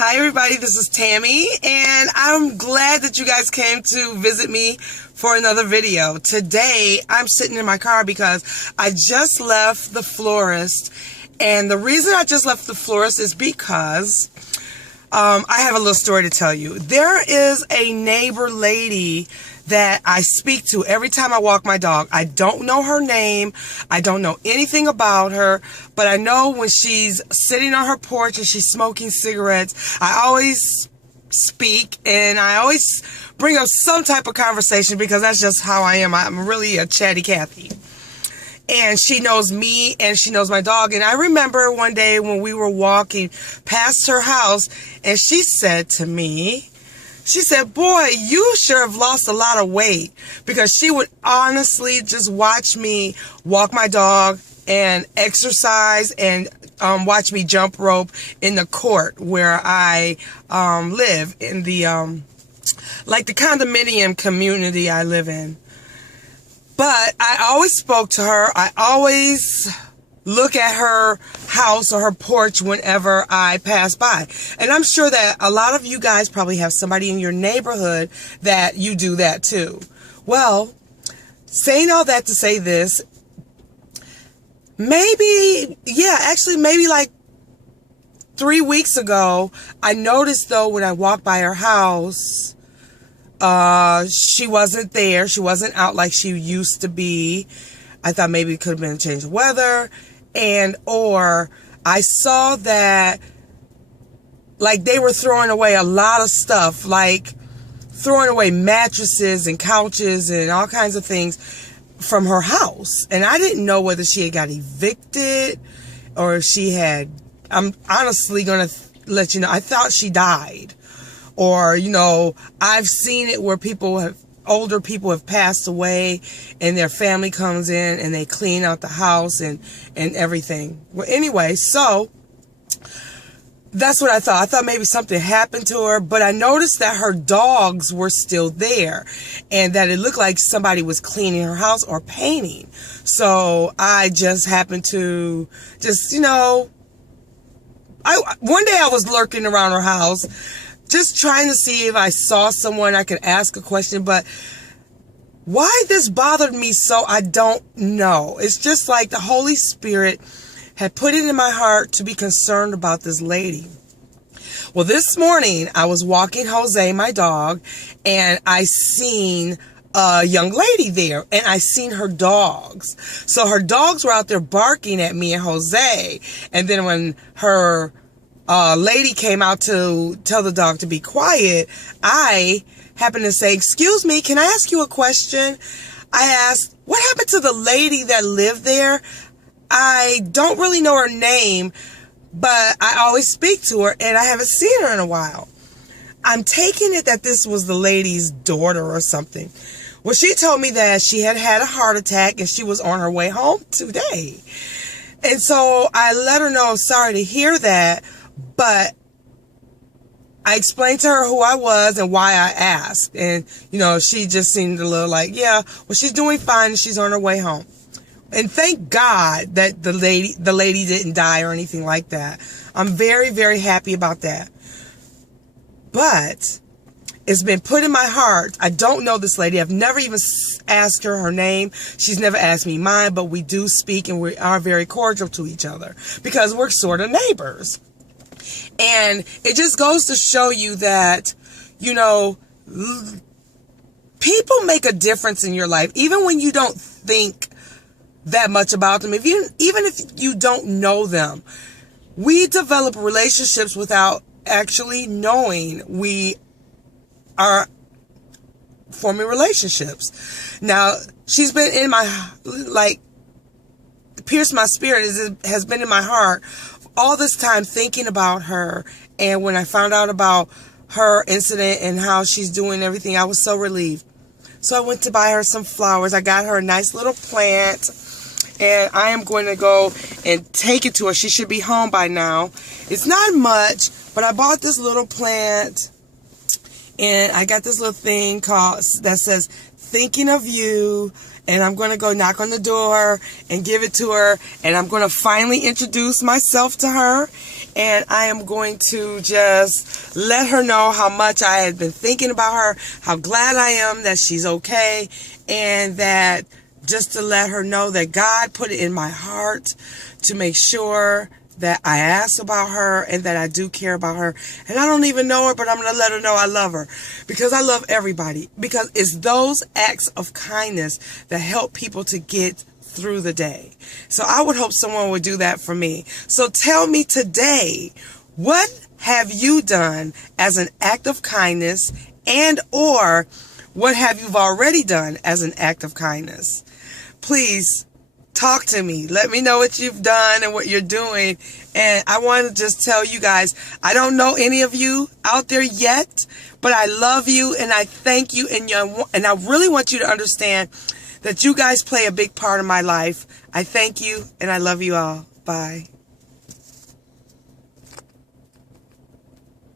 Hi everybody, this is Tammy, and I'm glad that you guys came to visit me for another video. Today, I'm sitting in my car because I just left the florist, and the reason I just left the florist is because I have a little story to tell you. There is a neighbor lady that I speak to every time I walk my dog. I don't know her name. I don't know anything about her, but I know when she's sitting on her porch and she's smoking cigarettes, I always speak and I always bring up some type of conversation because that's just how I am. I'm really a Chatty Cathy. And she knows me and she knows my dog. And I remember one day when we were walking past her house and she said to me, she said, "Boy, you sure have lost a lot of weight," because she would honestly just watch me walk my dog and exercise and watch me jump rope in the court where I live in the like the condominium community I live in. But I always spoke to her. I always look at her house or her porch whenever I pass by. And I'm sure that a lot of you guys probably have somebody in your neighborhood that you do that too. Well, saying all that to say this, maybe like 3 weeks ago, I noticed though when I walked by her house, she wasn't there. She wasn't out like she used to be. I thought maybe it could have been a change of weather. Or I saw that like they were throwing away a lot of stuff, like throwing away mattresses and couches and all kinds of things from her house. And I didn't know whether she had got evicted or if she had, I'm honestly going to let you know, I thought she died. Or, you know, I've seen it where older people have passed away and their family comes in and they clean out the house and everything. Well, anyway, so that's what I thought. I thought maybe something happened to her, but I noticed that her dogs were still there and that it looked like somebody was cleaning her house or painting. So I just happened to one day I was lurking around her house, just trying to see if I saw someone I could ask a question, but why this bothered me so, I don't know. It's just like the Holy Spirit had put it in my heart to be concerned about this lady. Well, this morning I was walking Jose, my dog, and I seen a young lady there, and I seen her dogs. So her dogs were out there barking at me and Jose, and then when her lady came out to tell the dog to be quiet, I happened to say, "Excuse me, can I ask you a question?" I asked, "What happened to the lady that lived there? I don't really know her name, but I always speak to her and I haven't seen her in a while." I'm taking it that this was the lady's daughter or something. Well, she told me that she had had a heart attack and she was on her way home today. And so I let her know, sorry to hear that, but I explained to her who I was and why I asked. And, you know, she just seemed a little like, yeah, well, she's doing fine and she's on her way home. And thank God that the lady didn't die or anything like that. I'm very, very happy about that. But it's been put in my heart. I don't know this lady. I've never even asked her name. She's never asked me mine, but we do speak and we are very cordial to each other because we're sort of neighbors. And it just goes to show you that, you know, people make a difference in your life, even when you don't think that much about them. Even if you don't know them, we develop relationships without actually knowing we are forming relationships. Now, she's been in my, like, pierced my spirit, has been in my heart all this time thinking about her. And when I found out about her incident and how she's doing everything, I was so relieved. So I went to buy her some flowers. I got her a nice little plant, and I am going to go and take it to her. She should be home by now. It's not much, but I bought this little plant, and I got this little thing that says, "Thinking of you." And I'm going to go knock on the door and give it to her. And I'm going to finally introduce myself to her. and I am going to just let her know how much I had been thinking about her, how glad I am that she's okay, and that just to let her know that God put it in my heart to make sure that I ask about her and that I do care about her. And I don't even know her, but I'm going to let her know I love her, because I love everybody, because it's those acts of kindness that help people to get through the day. So I would hope someone would do that for me. So tell me today, what have you done as an act of kindness, and or what have you already done as an act of kindness? Please talk to me. Let me know what you've done and what you're doing. And I want to just tell you guys, I don't know any of you out there yet, but I love you and I thank you. And I really want you to understand that you guys play a big part of my life. I thank you and I love you all. Bye.